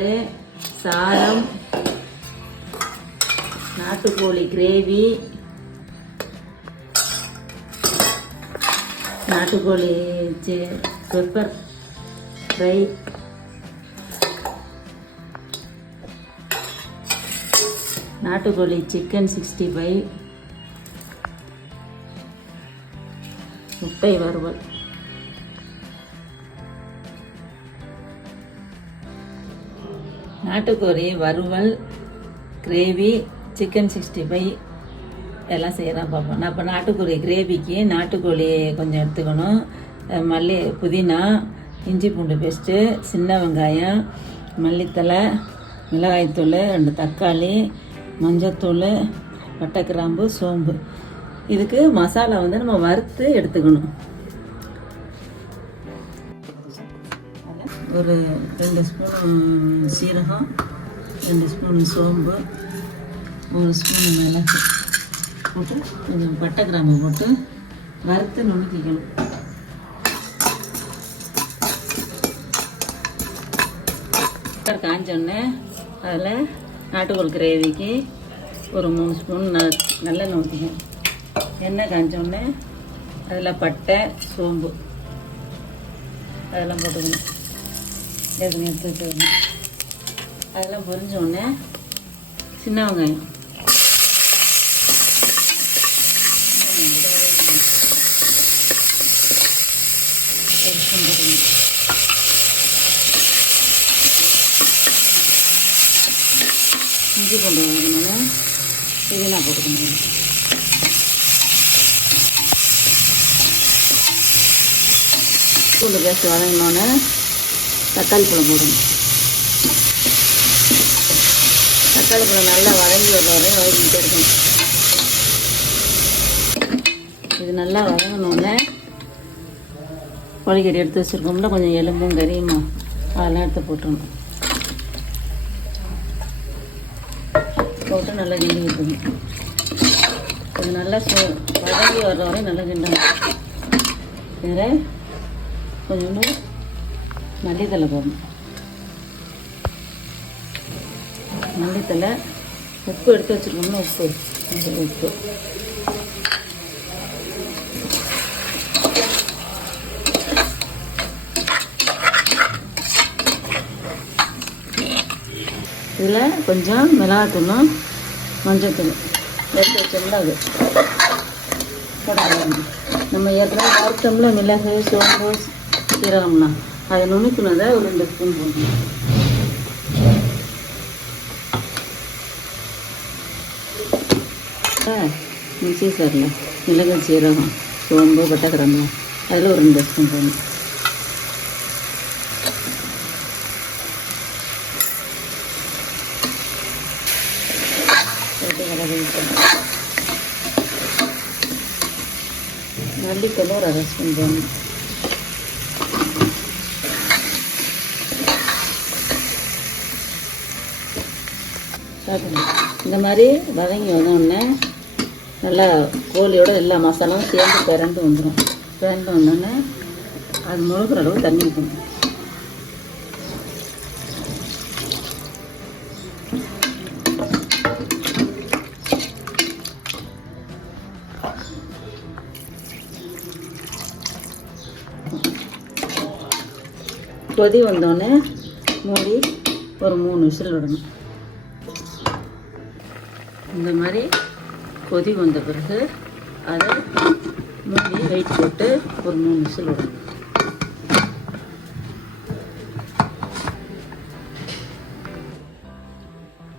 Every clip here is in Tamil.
சாம்பார், சாதம், நாட்டுக்கோழி கிரேவி, நாட்டுக்கோழி பெப்பர் ஃப்ரை, நாட்டுக்கோழி சிக்கன் 65, முட்டை வறுவல். நாட்டுக்கோழி வறுவல், கிரேவி, சிக்கன் 65 எல்லாம் செய்கிறேன் பார்ப்போம். நான் இப்போ நாட்டுக்கோழி கிரேவிக்கு நாட்டுக்கோழி கொஞ்சம் எடுத்துக்கணும். மல்லி, புதினா, இஞ்சி பூண்டு பேஸ்ட்டு, சின்ன வெங்காயம், மல்லித்தலை, மிளகாய்த்தூள், 2 தக்காளி, மஞ்சத்தூள், பட்டை, கிராம்பு, சோம்பு. இதுக்கு மசாலா வந்து நம்ம வறுத்து எடுத்துக்கணும். ஒரு 2 ஸ்பூன் சீரகம், 2 ஸ்பூன் சோம்பு, 1 ஸ்பூன் மிளகு போட்டு கொஞ்சம் பட்டை கிராம்பு போட்டு வறுத்து நுணுக்கிக்கணும். காஞ்சோடனே அதில் நாட்டுக்கோழி கிரேவிக்கு ஒரு 3 ஸ்பூன் நல்லெண்ணெய் ஊற்றிக்கணும். எண்ணெய் காஞ்சோடனே அதில் பட்டை, சோம்பு அதெல்லாம் போட்டுக்கணும். எடுத்து வச்சுக்கணும். அதெல்லாம் பொரிஞ்சோடனே சின்ன வெங்காயம் போட்டுக்கணும். இஞ்சி பூண்டு வதக்கினோன்னே புதினா போட்டுக்கணும். பூண்டு பேஸ்ட் வதங்கினோன்னே தக்காளி பழம் போடணும். தக்காளி பழம் நல்லா வதங்கி வர வரையும் வதக்கிட்டே இருக்கணும். இது நல்லா வதங்கினோடனே கோழிக்கறி எடுத்து வச்சுருக்கோம்ல, கொஞ்சம் எலும்பும் கறியுமா அதெல்லாம் எடுத்து போட்டுடணும். போட்டு நல்லா கிண்டி விட்டுணும். இது நல்லா வதங்கி வர்ற வரையும் நல்லா கிண்டணும். வேறு கொஞ்சோண்டு மல்லித்தலை போடணும். மல்லித்தலை, உப்பு எடுத்து வச்சுருக்கோம்னா உப்பு, இதில் கொஞ்சம் மிளகாத்தூளும் மஞ்சத்தூள் எடுத்து வச்சோம்னா அது போட. நம்ம ஏற்கனவே வறுத்தோம்ல மிளகு, சோம்பு, சீரகம்லாம் அதை நுணுக்குனதை ஒரு 2 ஸ்பூன் போடணும். மிக்சி சாரில் மிளகு, சீரகம், சோம்பு, பட்டை, கிராம்பு அதில் ஒரு 2 ஸ்பூன் போடணும். மல்லித்தூள் ஒரு 1/2 ஸ்பூன் போடணும். இந்த மாதிரி வதங்கி வந்தோடனே நல்லா கோழியோட எல்லா மசாலாவும் சேர்ந்து பிறண்டு வந்துடும். பிறண்டு வந்தோடனே அது முழுகிற அளவு தண்ணி ஊற்றணும். கொதி வந்தோடனே மூடி ஒரு 3 விசில் விடணும். இந்த மாதிரி கொதி வந்த பிறகு அதை மூடி வெயிட் போட்டு ஒரு 3 விசில் விடணும்.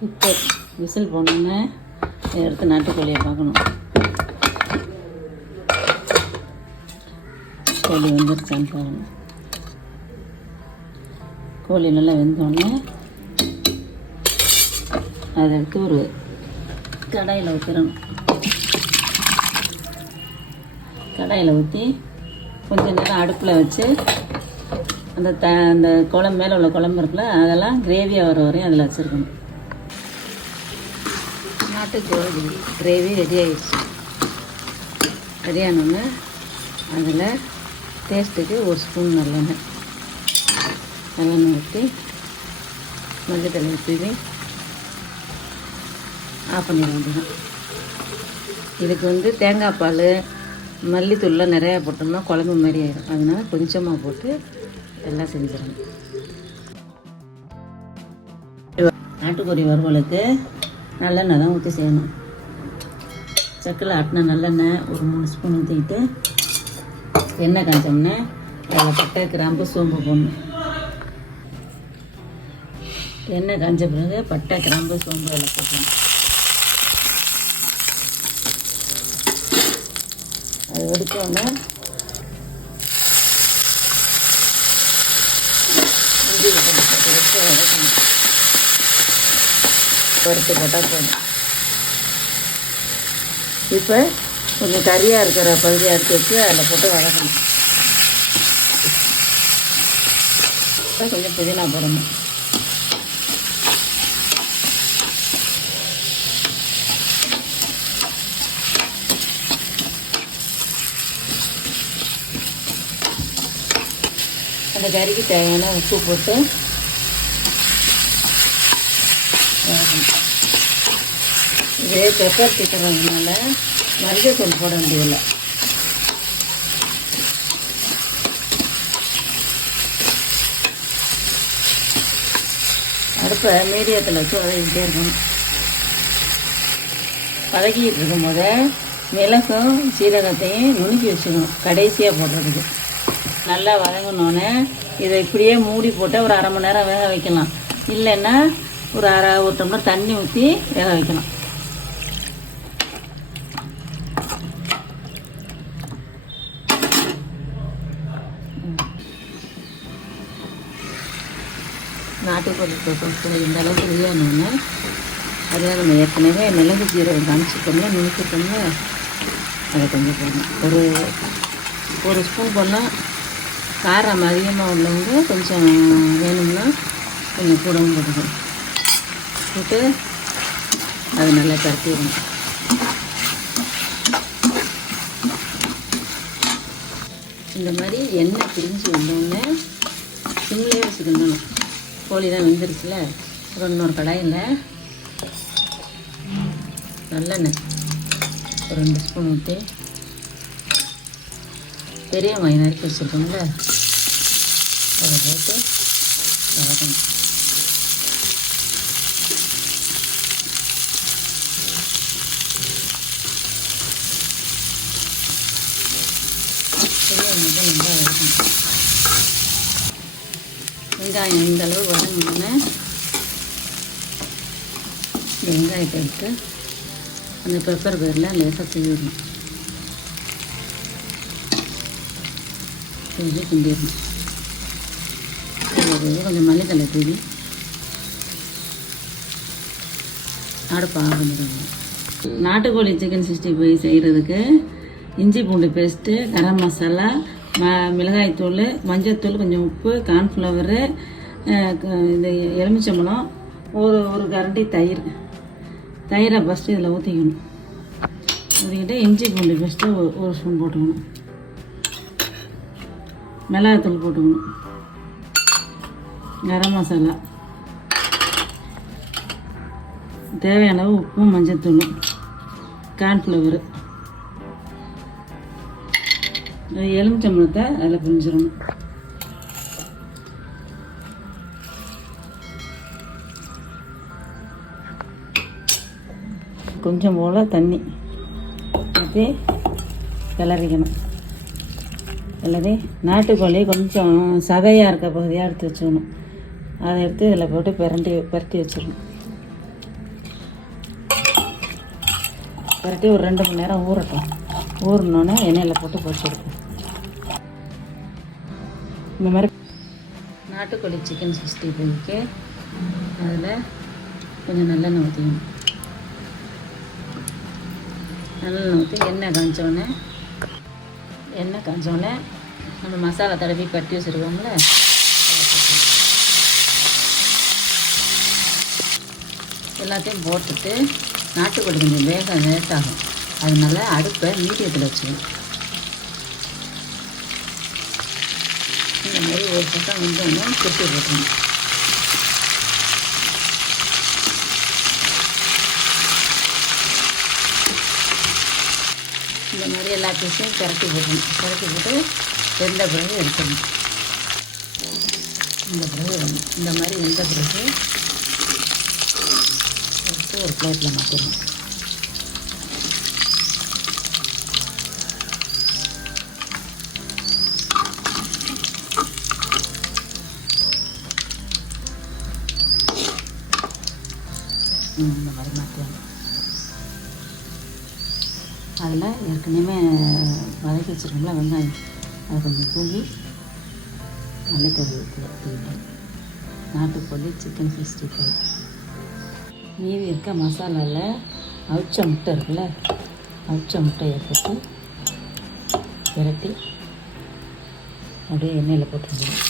இப்போ விசில் போனோன்னே எடுத்து நாட்டுக்கோழியை பார்க்கணும். கோழி வெந்துருச்சான்னு பார்க்கணும். கோழி நல்லா வெந்தோடனே அதை எடுத்து ஒரு கடாயில் ஊற்றிடணும். கடாயில் ஊற்றி கொஞ்சம் நேரம் அடுப்பில் வச்சு அந்த குழம்பு மேலே உள்ள குழம்பு இருக்குல்ல அதெல்லாம் கிரேவியாக வர வரையும் அதில் வச்சுருக்கணும். நாட்டுக்கோழி கிரேவி ரெடி ஆகிடுச்சு. ரெடியானோன்னு அதில் டேஸ்ட்டுக்கு 1 ஸ்பூன் நல்லெண்ணெய் ஊற்றி மஞ்சள் தண்ணி தூவி ஆஃப் பண்ணிட வேண்டியதான். இதுக்கு தேங்காய் பால் மல்லித்தூள்லாம் நிறையா போட்டோம்னா குழம்பு மாதிரி ஆயிடும். அதனால் கொஞ்சமாக போட்டு எல்லாம் செஞ்சிடணும். நாட்டுக்கோழி வறுவலுக்கு நல்லெண்ணெய் தான் ஊற்றி செய்யணும். சக்கில் ஆட்டின நல்லெண்ணெய் ஒரு 3 ஸ்பூன் ஊற்றிக்கிட்டு எண்ணெய் காய்ச்சோம்னா அதில் பட்டை கிராம்பு சோம்பு போடணும். எண்ணெய் காய்ச்ச பிறகு பட்டை கிராம்பு சோம்பு அதில் போட்டணும். அது வெடிச்சோடனே இஞ்சி போட்டு வதக்கணும். வறுத்து போட்டால் போதும். இப்போ கொஞ்சம் கறியாக இருக்கிற பகுதியை எடுத்து வச்சு அதில் போட்டு வதக்கணும். கொஞ்சம் புதினா போடணும். அந்த கறிக்கு தேவையான உப்பு போட்டு இதே பெப்பர் சிக்கறதுனால மஞ்சள் தூள் போட வேண்டியதில்லை. அடுப்பை மீடியத்தில் வச்சு வதக்கிட்டே இருக்கணும். வதக்கிட்டு இருக்கும்போது மிளகும் சீரகத்தையும் நுணுக்கி வச்சுக்கணும் கடைசியாக போடுறதுக்கு. நல்லா வதங்கினோன்னே இதை இப்படியே மூடி போட்டு ஒரு 1/2 மணி நேரம் வேக வைக்கலாம். இல்லைன்னா ஒரு டம்ளர் தண்ணி ஊற்றி வேக வைக்கலாம். நாட்டுக்கோழி தொக்கு இந்த அளவுக்கு ரெடியானோன்னு அதில் நம்ம ஏற்கனவே மிளகு ஜீரகம் காமிச்சிட்டோம்னா நுணுக்கிட்டோம்னா அதை கொஞ்சம் போடணும். ஒரு ஸ்பூன் போடலாம். காரம் அதிகமாக உள்ளவங்க கொஞ்சம் வேணும்னா கொஞ்சம் கூடவும் போட்டுக்கணும். போட்டு அதை நல்லா பரட்டிடணும். இந்த மாதிரி எண்ணெய் பிரிஞ்சு வந்தோடனே சிம்லேயே வச்சுக்கணும். கோழி தான் வெந்துருச்சுல. இன்னொரு கடாயில் நல்லெண்ணெய் ஒரு 2 ஸ்பூன் ஊற்றி பெரிய வெங்காயம் நறுக்கி வச்சுருக்கோம்ல அதை போட்டு வதக்கணும். பெரிய வெங்காயத்தை நல்லா வதக்கணும். வெங்காயம் இந்த அளவு வதங்கினோன்னே இந்த வெங்காயத்தை எடுத்து அந்த பெப்பர் பேரில் லேசாக தூவிடணும். தூவி கிண்டிடணும். கொஞ்சம் மல்லித்தலை தூவி அடுப்பு ஆஃப் பண்ணிடுவாங்க. நாட்டுக்கோழி சிக்கன் 65 செய்கிறதுக்கு இஞ்சி பூண்டு பேஸ்ட்டு, கரம் மசாலா, மிளகாய்த்தூள், மஞ்சள்தூள், கொஞ்சம் உப்பு, கார்ன்ஃப்ளவரு, இந்த எலுமிச்சம்பழம், ஒரு கரண்டி தயிரை ஃபஸ்ட்டு இதில் ஊற்றிக்கணும். ஊற்றிக்கிட்டு இஞ்சி பூண்டு பேஸ்ட்டு ஒரு ஸ்பூன் போட்டுக்கணும். மிளகாய்த்தூள் போட்டுக்கணும். கரம் மசாலா, தேவையான உப்பும் மஞ்சள்தூளும், கார்ன்ஃப்ளவரு, எலுமிச்சம்பழத்தை அதில் புரிஞ்சிடணும். கொஞ்சம் போல் தண்ணி ஊற்றி கிளறிக்கணும். அல்லது நாட்டுக்கோழி கொஞ்சம் சதையாக இருக்க பகுதியாக எடுத்து வச்சுக்கணும். அதை எடுத்து இதில் போட்டு பரட்டி வச்சிடணும். பரட்டி ஒரு 2 மணி நேரம் ஊறட்டும். ஊறினோன்னே எண்ணெயில் போட்டு பொரிச்சிருக்கும். இந்த மாதிரி நாட்டுக்கோழி சிக்கன் 65க்கு அதில் கொஞ்சம் நல்லெண்ணெய் ஊற்றிக்கணும். நல்லெண்ணெய் ஊற்றி எண்ணெய் காய்ச்சோடனே நம்ம மசாலா தடவி கட்டி வச்சுருக்கோம்ல எல்லாத்தையும் போட்டுட்டு நாட்டுக்கோழி கொஞ்சம் வேக லேட்டாகும். அதனால அடுப்பை மீடியத்தில் வச்சுக்கணும். இந்த மாதிரி ஒரு பக்கம் வெந்தோம்னா திருப்பி போட்டுக்கணும். பீஸையும் கரட்டி போட்டு வெந்த பிறகு எடுத்துடணும். இந்த பிறகு இந்த மாதிரி வெந்த பிறகு எடுத்து ஒரு பிளேட்டில் மாற்றிடணும். இந்த மாதிரி மாற்றிடணும். அதில் ஏற்கனவே வதக்கி வச்சுருக்கோம்ல வெங்காயம், அதை கொஞ்சம் தூவி மல்லித்தூள் தூவிட்டேன். நாட்டுக்கோழி சிக்கன் 65. மீதி இருக்க மசாலாவில் அவிச்ச முட்டை இருக்குல்ல, அவிச்ச முட்டையை போட்டு விரட்டி அப்படியே எண்ணெயில் போட்டுருக்கணும்.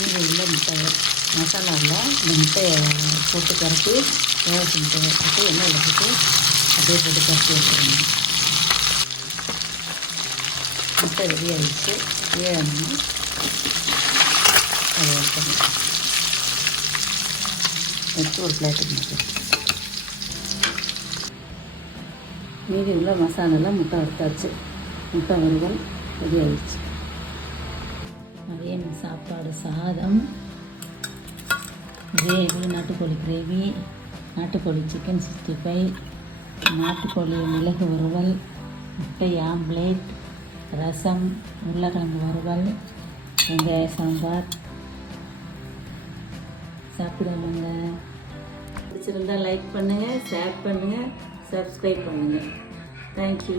மீதி உள்ள முட்டை மசாலாவில் இந்த முட்டையை போட்டு கரைச்சி வேக முட்டையை போட்டு எண்ணெயில் போட்டு அப்படியே போட்டு கரைச்சி வச்சுருங்க. முட்டை ரெடி ஆகிடுச்சு. வேகணும் அதை எடுத்து ஒரு பிளேட்டுக்கு மாட்டேன். மீதி உள்ள மசாலாவில் முட்டை வறுத்தாச்சு. முட்டை வறுவல் ரெடி ஆகிடுச்சு. மதியம் சாப்பாடு சாதம், கிரேவி, நாட்டுக்கோழி கிரேவி, நாட்டுக்கோழி சிக்கன் 65, நாட்டுக்கோழி மிளகு வறுவல், முட்டை ஆம்லேட், ரசம், உருளைக்கிழங்கு வறுவல், வெங்காய சாம்பார். சாப்பிடுவாங்க. பிடிச்சிருந்தால் லைக் பண்ணுங்கள், ஷேர் பண்ணுங்கள், சப்ஸ்கிரைப் பண்ணுங்கள். தேங்க்யூ.